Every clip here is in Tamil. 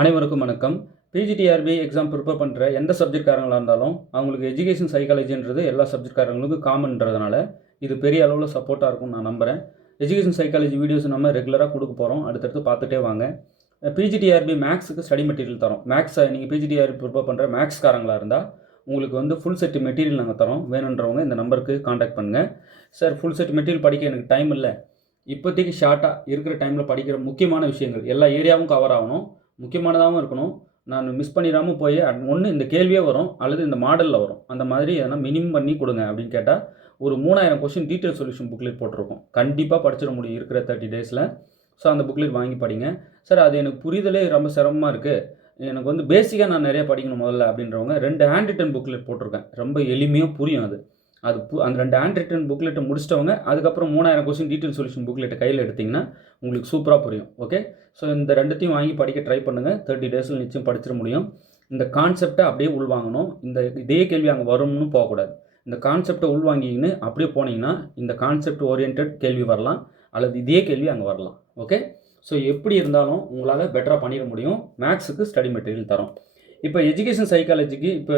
அனைவருக்கும் வணக்கம். பிஜிடிஆர்பி எக்ஸாம் ப்ரிப்பேர் பண்ணுற எந்த சப்ஜெக்ட்காரங்களாக இருந்தாலும் அவங்களுக்கு எஜுகேஷன் சைக்காலஜின்றது எல்லா சப்ஜெக்ட்காரங்களுக்கும் காமன்றதுனால இது பெரிய அளவில் சப்போர்ட்டாக இருக்கும்னு நான் நம்புகிறேன். எஜுகேஷன் சைக்காலஜி வீடியோஸ் நம்ம ரெகுலராக கொடுக்க போகிறோம். அடுத்தடுத்து பார்த்துட்டே வாங்க. பிஜிடிஆர்பி மேக்ஸுக்கு ஸ்டடி மெட்டீரியல் தரோம். மேக்ஸை நீங்கள் பிஜிடிஆர்பி ப்ரிப்பேர் பண்ணுற மேக்ஸ்காரங்களாக இருந்தால் உங்களுக்கு ஃபுல் செட் மெட்டீரியல் நாங்கள் தரோம். வேணுன்றவங்க இந்த நம்பருக்கு காண்டாக்ட் பண்ணுங்கள். சார், ஃபுல் செட் மெட்டீரியல் படிக்க எனக்கு டைம் இல்லை, இப்போதைக்கு ஷார்ட்டாக இருக்கிற டைமில் படிக்கிற முக்கியமான விஷயங்கள் எல்லா ஏரியாவும் கவர் ஆகணும், முக்கியமானதாகவும் இருக்கணும், நான் மிஸ் பண்ணிடாமல் போய் ஒன்று இந்த கேள்வியே வரும் அல்லது இந்த மாடலில் வரும், அந்த மாதிரி எதனா மினிமம் பண்ணி கொடுங்க அப்படின்னு கேட்டால் ஒரு 3000 கொஸ்டின் டீட்டெயில் சொல்யூஷன் புக்லெட் போட்டிருக்கோம். கண்டிப்பாக படிச்சிட முடியும் இருக்கிற 30 டேஸில். ஸோ அந்த புக்லெட் வாங்கி படிங்க. சார், அது எனக்கு புரிதலே ரொம்ப சிரமமாக இருக்குது, எனக்கு பேசிக்காக நான் நிறைய படிக்கணும் முதல்ல அப்படின்றவங்க 2 ஹேண்ட் ரிட்டன் புக்லெட் போட்டிருக்கேன். ரொம்ப எளிமையாக புரியும். அந்த 2 ஹேண்ட் ரிட்டன் புக்லெட்டை முடிச்சிட்டவங்க அதுக்கப்புறம் 3000 கொஸ்டின் டீட்டெயில் சொல்யூஷன் புக்லெட்டை கையில் எடுத்திங்கன்னா உங்களுக்கு சூப்பராக புரியும். ஓகே, ஸோ இந்த 2த்தையும் வாங்கி படிக்க ட்ரை பண்ணுங்கள். 30 டேஸில் நிச்சயம் படிச்சிட முடியும். இந்த கான்செப்டை அப்படியே உள்வாங்கணும். இதே கேள்வி அங்கே வரும்னு போகக்கூடாது. இந்த கான்செப்டை உள்வாங்கின்னு அப்படியே போனீங்கன்னா இந்த கான்செப்ட் ஓரியன்ட் கேள்வி வரலாம் அல்லது இதே கேள்வி அங்கே வரலாம். ஓகே, ஸோ எப்படி இருந்தாலும் உங்களால் பெட்டராக பண்ணிட முடியும். மேக்ஸுக்கு ஸ்டடி மெட்டீரியல் தரோம். இப்போ எஜுகேஷன் சைக்காலஜிக்கு இப்போ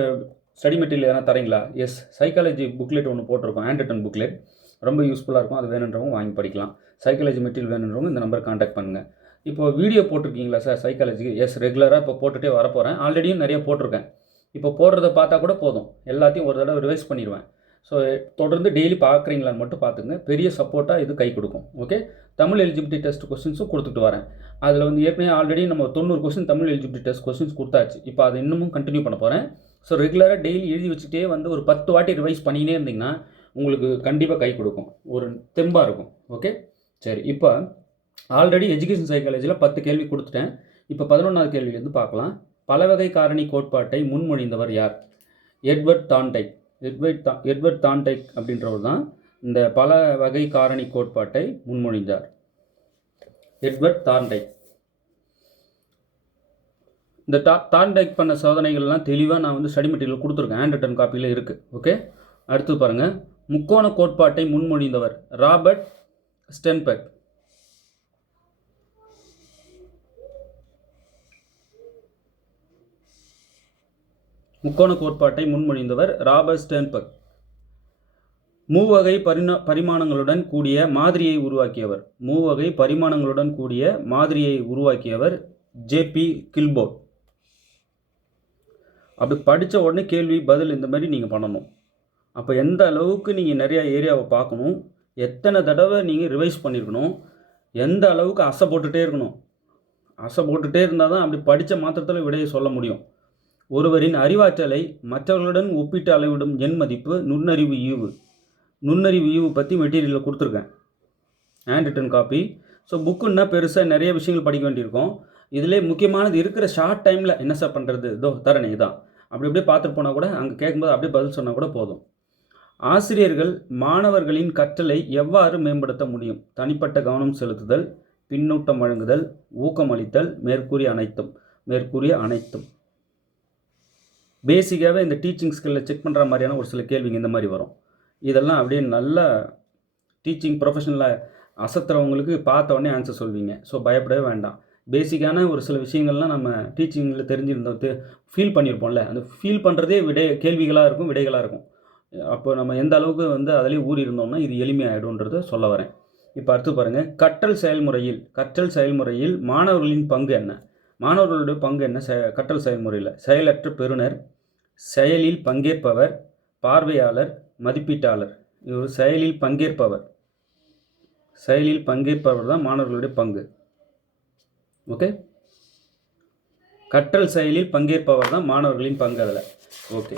ஸ்டடி மெட்டீரியல் எதனா தரீங்களா? எஸ், சைக்காலஜி புக்லெட் ஒன்று போட்டிருக்கோம், ஹேண்ட் ரிட்டன் புக்லெட். ரொம்ப யூஸ்ஃபுல்லாக இருக்கும். அது வேணுன்றவங்க வாங்கி படிக்கலாம். சைக்காலஜி மெட்டீரியல் வேணுன்றவங்க இந்த நம்பர் காண்டாக்ட் பண்ணுங்கள். இப்போ வீடியோ போட்டிருக்கீங்களா சார் சைக்காலஜிக்கு? எஸ், ரெகுலராக இப்போ போட்டுகிட்டே வரப்போகிறேன். ஆல்ரெடியும் நிறைய போட்டிருக்கேன். இப்போ போடுறத பார்த்தா கூட போதும், எல்லாத்தையும் ஒரு தடவை ரிவைஸ் பண்ணிடுவேன். ஸோ தொடர்ந்து டெய்லி பார்க்குறீங்களான்னு மட்டும் பார்த்துங்க. பெரிய சப்போர்ட்டாக இது கை கொடுக்கும். ஓகே, தமிழ் எலிஜிபிலிட்டி டெஸ்ட் கொஸ்டின்ஸும் கொடுத்துட்டு வரேன். அதில் ஏற்கனவே ஆல்ரெடி நம்ம 90 question Tamil eligibility test questions கொடுத்தாச்சு. இப்போ அதை இன்னமும் கண்டினியூ பண்ண போகிறேன். ஸோ ரெகுலராக டெய்லி எழுதி வச்சுட்டே ஒரு 10 வாட்டி ரிவைஸ் பண்ணினே இருந்தீங்கன்னா உங்களுக்கு கண்டிப்பாக கை கொடுக்கும், ஒரு தெம்பாக இருக்கும். ஓகே, சரி. இப்போ ஆல்ரெடி எஜுகேஷன் சைக்காலஜியில் 10 கேள்வி கொடுத்துட்டேன். இப்போ 11வது கேள்வியிலேருந்து பார்க்கலாம். பலவகை காரணி கோட்பாட்டை முன்மொழிந்தவர் யார்? எட்வர்ட் தான்டைக் அப்படின்றவர் தான் இந்த பல வகை காரணி கோட்பாட்டை முன்மொழிந்தார். எட்வர்ட் தான்டைக். இந்த தான்டைக் பண்ண சோதனைகள்லாம் தெளிவாக நான் ஸ்டடி மெட்டீரியல் கொடுத்துருக்கேன், ஹேண்ட் ரிட்டன் காப்பியில் இருக்குது. ஓகே, அடுத்து பாருங்கள். முக்கோண கோட்பாட்டை முன்மொழிந்தவர் ராபர்ட் ஸ்டென்பெர்க். முக்கோண கோட்பாட்டை முன்மொழிந்தவர் ராபர்ட் ஸ்டென்பெர்க். மூவகை பரிமாணங்களுடன் கூடிய மாதிரியை உருவாக்கியவர் ஜேபி கில்போர்ட். அப்படி படித்த உடனே கேள்வி பதில் இந்த மாதிரி நீங்கள் பண்ணணும். அப்போ எந்த அளவுக்கு நீங்கள் நிறையா ஏரியாவை பார்க்கணும், எத்தனை தடவை நீங்கள் ரிவைஸ் பண்ணியிருக்கணும், எந்த அளவுக்கு அசை போட்டுகிட்டே இருக்கணும். அசை போட்டுகிட்டே இருந்தால் தான் அப்படி படித்த மாத்திரத்தில் விடையை சொல்ல முடியும். ஒருவரின் அறிவாற்றலை மற்றவர்களுடன் ஒப்பிட்டு அளவிடும் எண் மதிப்பு நுண்ணறிவு ஈவு பற்றி மெட்டீரியலில் கொடுத்துருக்கேன், ஹேண்ட் ரிட்டன் காப்பி. ஸோ புக்குன்னா பெருசாக நிறைய விஷயங்கள் படிக்க வேண்டியிருக்கும். இதிலே முக்கியமானது இருக்கிற ஷார்ட் டைமில் என்ன சார் பண்ணுறது, தரணி தான் அப்படியே பார்த்துட்டு போனால் கூட அங்கே கேட்கும்போது அப்படியே பதில் சொன்னால் கூட போதும். ஆசிரியர்கள் மாணவர்களின் கற்றலை எவ்வாறு மேம்படுத்த முடியும்? தனிப்பட்ட கவனம் செலுத்துதல், பின்னூட்டம் வழங்குதல், ஊக்கமளித்தல், மேற்கூறிய அனைத்தும். பேசிக்காகவே இந்த டீச்சிங் ஸ்கில்லை செக் பண்ணுற மாதிரியான ஒரு சில கேள்விங்க இந்த மாதிரி வரும். இதெல்லாம் அப்படியே நல்ல டீச்சிங் ப்ரொஃபஷனில் அசத்துறவங்களுக்கு பார்த்த உடனே ஆன்சர் சொல்வீங்க. ஸோ பயப்படவே வேண்டாம். பேசிக்கான ஒரு சில விஷயங்கள்லாம் நம்ம டீச்சிங்கில் தெரிஞ்சிருந்தோம், ஃபீல் பண்ணியிருப்போம்ல, அந்த ஃபீல் பண்ணுறதே கேள்விகளாக இருக்கும், விடைகளாக இருக்கும். அப்போ நம்ம எந்த அளவுக்கு அதிலே ஊறி இருந்தோம்னா இது எளிமையாகிடும்ன்றதை சொல்ல வரேன். இப்போ அடுத்து பாருங்கள். கற்றல் செயல்முறையில் மாணவர்களின் பங்கு என்ன? மாணவர்களுடைய பங்கு என்ன கற்றல் செயல்முறையில்? செயலற்ற பெறுநர், செயலில் பங்கேற்பவர், பார்வையாளர், மதிப்பீட்டாளர். இவர் செயலில் பங்கேற்பவர் தான் மாணவர்களுடைய பங்கு. ஓகே, கற்றல் செயலில் பங்கேற்பவர் தான் மாணவர்களின் பங்கு அதில். ஓகே,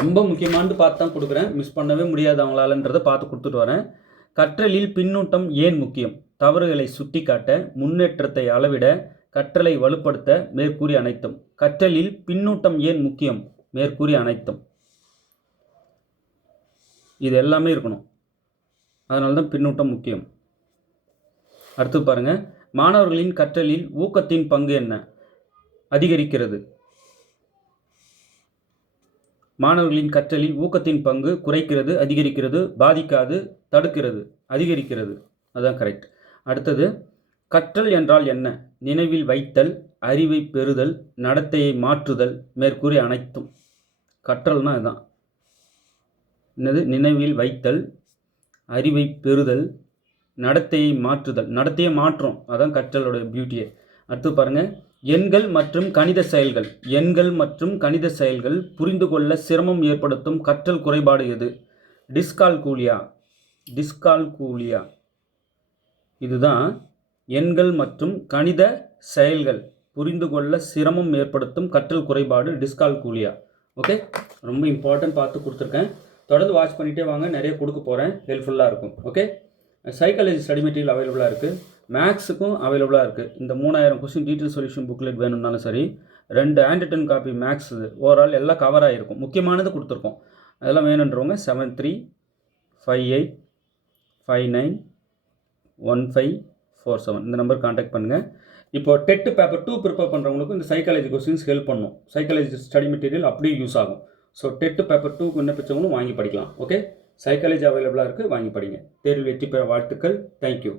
ரொம்ப முக்கியமானது பார்த்து தான் கொடுக்குறேன், மிஸ் பண்ணவே முடியாது அவங்களாலன்றதை பார்த்து கொடுத்துட்டு வரேன். கற்றலில் பின்னூட்டம் ஏன் முக்கியம்? தவறுகளை சுட்டிக்காட்ட, முன்னேற்றத்தை அளவிட, கற்றலை வலுப்படுத்த, மேற்கூறிய அனைத்தும். கற்றலில் பின்னூட்டம் ஏன் முக்கியம்? மேற்கூறிய அனைத்தும். இது எல்லாமே இருக்கணும், அதனால தான் பின்னூட்டம் முக்கியம். அடுத்து பாருங்கள். மாணவர்களின் கற்றலில் ஊக்கத்தின் பங்கு என்ன? அதிகரிக்கிறது. மாணவர்களின் கற்றலில் ஊக்கத்தின் பங்கு குறைக்கிறது, அதிகரிக்கிறது, பாதிக்காது, தடுக்கிறது, அதிகரிக்கிறது. அதுதான் கரெக்ட். அடுத்தது, கற்றல் என்றால் என்ன? நினைவில் வைத்தல், அறிவை பெறுதல், நடத்தையை மாற்றுதல், மேற்கூறிய அனைத்தும். கற்றல்னா இதுதான். என்னது? நினைவில் வைத்தல், அறிவை பெறுதல், நடத்தையை மாற்றுதல். நடத்தையை மாற்றும், அதான் கற்றலோட பியூட்டியே. அடுத்து பாருங்கள், எண்கள் மற்றும் கணித செயல்கள். எண்கள் மற்றும் கணித செயல்கள் புரிந்து கொள்ள சிரமம் ஏற்படுத்தும் கற்றல் குறைபாடு எது? டிஸ்கால்குலியா. டிஸ்கால்குலியா இதுதான். எண்கள் மற்றும் கணித செயல்கள் புரிந்து கொள்ள சிரமம் ஏற்படுத்தும் கற்றல் குறைபாடு டிஸ்கால்குலியா. ஓகே, ரொம்ப இம்பார்ட்டன்ட் பார்த்து கொடுத்துருக்கேன். தொடர்ந்து வாட்ச் பண்ணிகிட்டே வாங்க, நிறைய கொடுக்க போகிறேன், ஹெல்ப்ஃபுல்லாக இருக்கும். ஓகே, சைக்காலஜி ஸ்டடி மெட்டீரியல் அவைலபிளாக இருக்குது, மேக்ஸுக்கும் அவைலபிளாக இருக்குது. இந்த 3000 கொஸ்டின் டீட்டெயில் சொல்யூஷன் புக்லெட் வேணும்னாலும் சரி, 2 ஹேண்ட் காப்பி மேக்ஸ் ஓவரால் எல்லாம் கவர் ஆகிருக்கும். முக்கியமானது கொடுத்துருக்கோம். அதெல்லாம் வேணுன்றவங்க 7358591547 இந்த நம்பர் கான்டாக்ட் பண்ணுங்கள். இப்போ டெட் பேப்பர் 2 ப்ரிப்பேர் பண்ணுறவங்களுக்கு இந்த சைக்காலஜி கொஸ்டின்ஸ் ஹெல்ப் பண்ணும். சைக்காலஜி ஸ்டடி மெட்டீரியல் அப்படியே யூஸ் ஆகும். ஸோ டெட் பேப்பர் 2க்கு விண்ணப்பிச்சவங்களும் வாங்கி படிக்கலாம். ஓகே, சைக்காலஜி அவைலபிளாக இருக்குது, வாங்கி படிங்க. தேர்வில் வெற்றி பெற வாழ்த்துக்கள். தேங்க்யூ.